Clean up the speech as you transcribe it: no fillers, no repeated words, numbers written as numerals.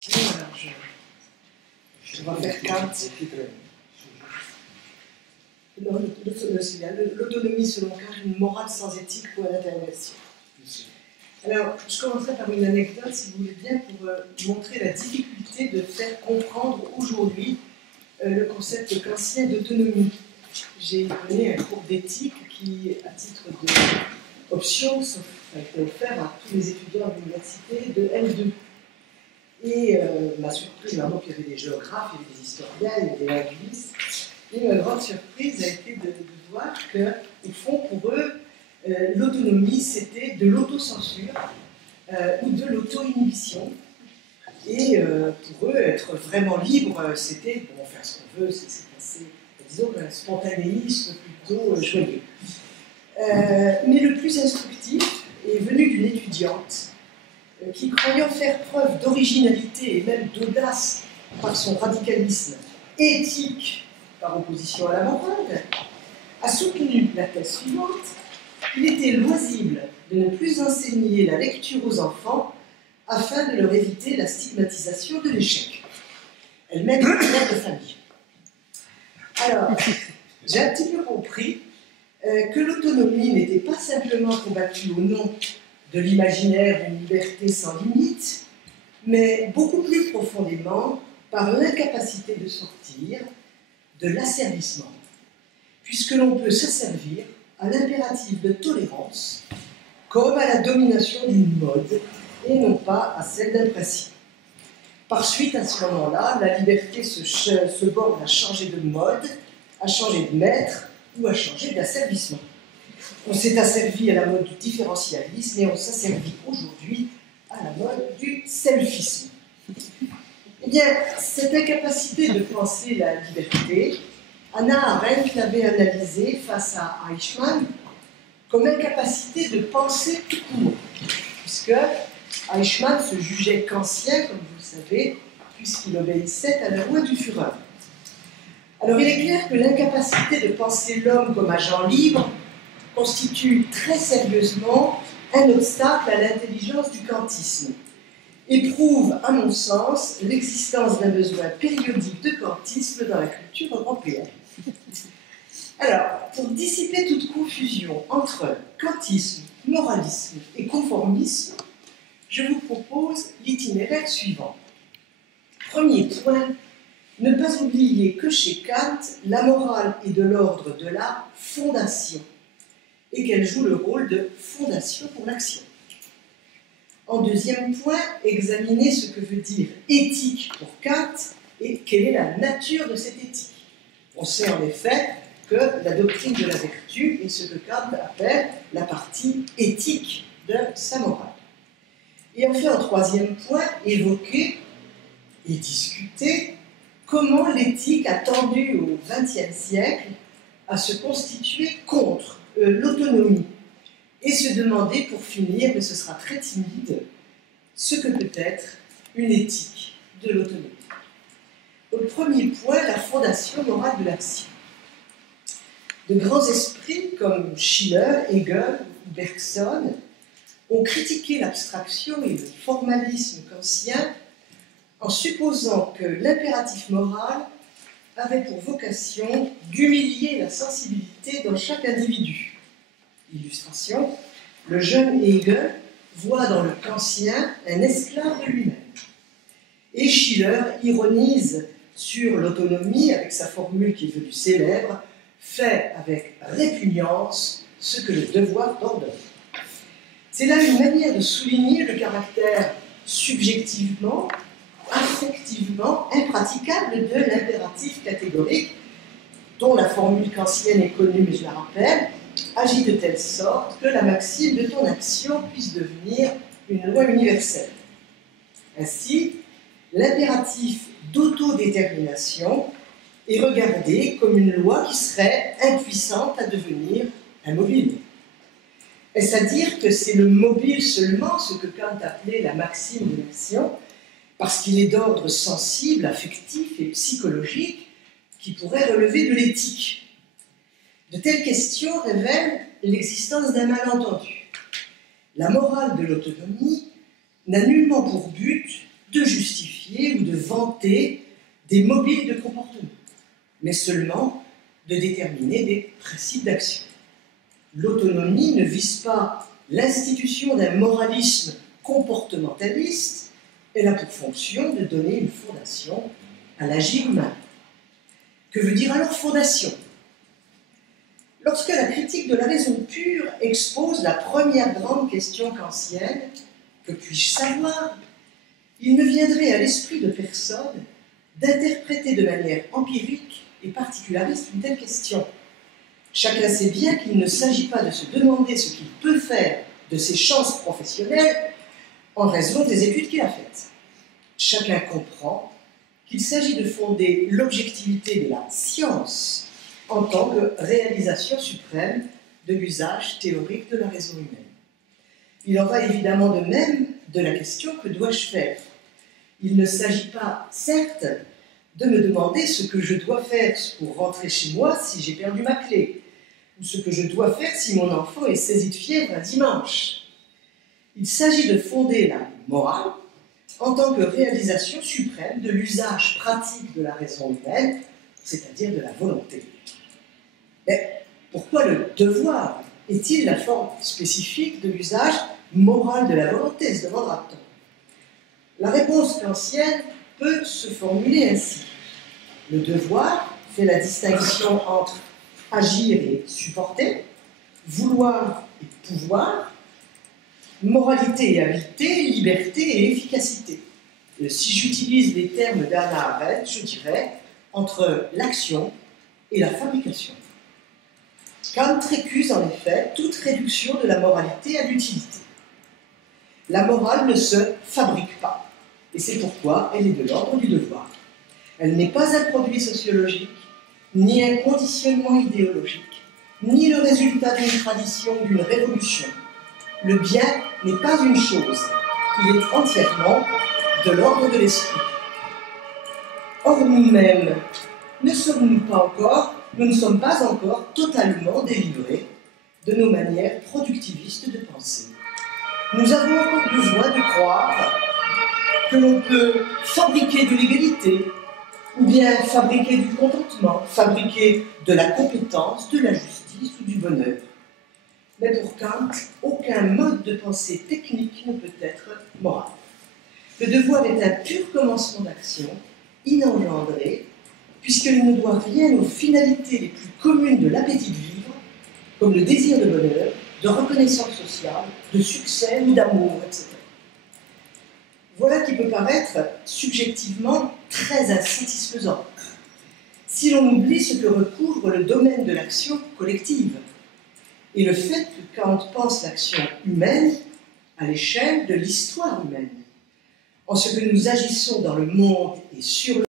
Je vais faire Kant. L'autonomie selon Kant, une morale sans éthique ou à l'interrogation. Alors, je commencerai par une anecdote, si vous voulez bien, pour montrer la difficulté de faire comprendre aujourd'hui le concept kantien d'autonomie. J'ai donné un cours d'éthique qui, à titre d'option, a été offert à tous les étudiants de l'université de L2. Et ma surprise, vraiment qu'il y avait des géographes, il y avait des historiens, il y avait des linguistes. Et ma grande surprise a été de voir qu'au fond, pour eux, l'autonomie, c'était de l'autocensure ou de l'auto-inhibition. Et pour eux, être vraiment libre, c'était, bon, faire ce qu'on veut, c'est assez, disons, un spontanéisme plutôt joyeux. Mais le plus instructif est venu d'une étudiante qui, croyant faire preuve d'originalité et même d'audace par son radicalisme éthique par opposition à la morale, a soutenu la thèse suivante: il était loisible de ne plus enseigner la lecture aux enfants afin de leur éviter la stigmatisation de l'échec. Elle-même est mère de famille. Alors, j'ai un petit peu compris que l'autonomie n'était pas simplement combattue au nom de l'imaginaire d'une liberté sans limite, mais beaucoup plus profondément par l'incapacité de sortir de l'asservissement, puisque l'on peut s'asservir à l'impératif de tolérance comme à la domination d'une mode et non pas à celle d'un principe. Par suite, à ce moment-là, la liberté se borne à changer de mode, à changer de maître ou à changer d'asservissement. On s'est asservi à la mode du différentialisme et on s'asservit aujourd'hui à la mode du selfisme. Eh bien, cette incapacité de penser la liberté, Hannah Arendt l'avait analysée face à Eichmann comme incapacité de penser tout court, puisque Eichmann se jugeait kantien, comme vous le savez, puisqu'il obéissait à la loi du Führer. Alors il est clair que l'incapacité de penser l'homme comme agent libre constitue très sérieusement un obstacle à l'intelligence du kantisme et prouve, à mon sens, l'existence d'un besoin périodique de kantisme dans la culture européenne. Alors, pour dissiper toute confusion entre kantisme, moralisme et conformisme, je vous propose l'itinéraire suivant. Premier point, ne pas oublier que chez Kant, la morale est de l'ordre de la fondation et qu'elle joue le rôle de fondation pour l'action. En deuxième point, examiner ce que veut dire éthique pour Kant et quelle est la nature de cette éthique. On sait en effet que la doctrine de la vertu est ce que Kant appelle la partie éthique de sa morale. Et enfin, en troisième point, évoquer et discuter comment l'éthique a tendu au XXe siècle à se constituer contre l'autonomie et se demander, pour finir, mais ce sera très timide, ce que peut être une éthique de l'autonomie. Au premier point, la fondation morale de l'action. De grands esprits comme Schiller, Hegel ou Bergson ont critiqué l'abstraction et le formalisme kantien en supposant que l'impératif moral avait pour vocation d'humilier la sensibilité dans chaque individu. Illustration, le jeune Hegel voit dans le kantien un esclave de lui-même. Et Schiller ironise sur l'autonomie avec sa formule qui est devenue célèbre: fait avec répugnance ce que le devoir t'ordonne. C'est là une manière de souligner le caractère subjectivement, affectivement impraticable de l'impératif catégorique, dont la formule kantienne est connue, mais je la rappelle: agis de telle sorte que la maxime de ton action puisse devenir une loi universelle. Ainsi, l'impératif d'autodétermination est regardé comme une loi qui serait impuissante à devenir un mobile. Est-ce à dire que c'est le mobile seulement, ce que Kant appelait la maxime de l'action, parce qu'il est d'ordre sensible, affectif et psychologique, qui pourrait relever de l'éthique? De telles questions révèlent l'existence d'un malentendu. La morale de l'autonomie n'a nullement pour but de justifier vanter des mobiles de comportement, mais seulement de déterminer des principes d'action. L'autonomie ne vise pas l'institution d'un moralisme comportementaliste, elle a pour fonction de donner une fondation à l'agir humain. Que veut dire alors fondation? Lorsque la critique de la raison pure expose la première grande question kantienne, que puis-je savoir? Il ne viendrait à l'esprit de personne d'interpréter de manière empirique et particulariste une telle question. Chacun sait bien qu'il ne s'agit pas de se demander ce qu'il peut faire de ses chances professionnelles en raison des études qu'il a faites. Chacun comprend qu'il s'agit de fonder l'objectivité de la science en tant que réalisation suprême de l'usage théorique de la raison humaine. Il en va évidemment de même de la question « que dois-je faire ?» Il ne s'agit pas, certes, de me demander ce que je dois faire pour rentrer chez moi si j'ai perdu ma clé, ou ce que je dois faire si mon enfant est saisi de fièvre un dimanche. Il s'agit de fonder la morale en tant que réalisation suprême de l'usage pratique de la raison humaine, c'est-à-dire de la volonté. Mais pourquoi le devoir est-il la forme spécifique de l'usage moral de la volonté, se demandera-t-on. La réponse kantienne peut se formuler ainsi. Le devoir fait la distinction entre agir et supporter, vouloir et pouvoir, moralité et habileté, liberté et efficacité. Si j'utilise les termes d'Hannah Arendt, je dirais entre l'action et la fabrication. Kant récuse en effet toute réduction de la moralité à l'utilité. La morale ne se fabrique pas, et c'est pourquoi elle est de l'ordre du devoir. Elle n'est pas un produit sociologique, ni un conditionnement idéologique, ni le résultat d'une tradition ou d'une révolution. Le bien n'est pas une chose, il est entièrement de l'ordre de l'esprit. Or nous-mêmes, nous ne sommes pas encore totalement délivrés de nos manières productivistes de penser. Nous avons encore besoin de croire que l'on peut fabriquer de l'égalité, ou bien fabriquer du contentement, fabriquer de la compétence, de la justice ou du bonheur. Mais pour Kant, aucun mode de pensée technique ne peut être moral. Le devoir est un pur commencement d'action, inengendré, puisqu'il ne doit rien aux finalités les plus communes de l'appétit de vivre, comme le désir de bonheur, de reconnaissance sociale, de succès ou d'amour, etc. Voilà qui peut paraître subjectivement très insatisfaisant, si l'on oublie ce que recouvre le domaine de l'action collective, et le fait que Kant pense l'action humaine à l'échelle de l'histoire humaine, en ce que nous agissons dans le monde et sur le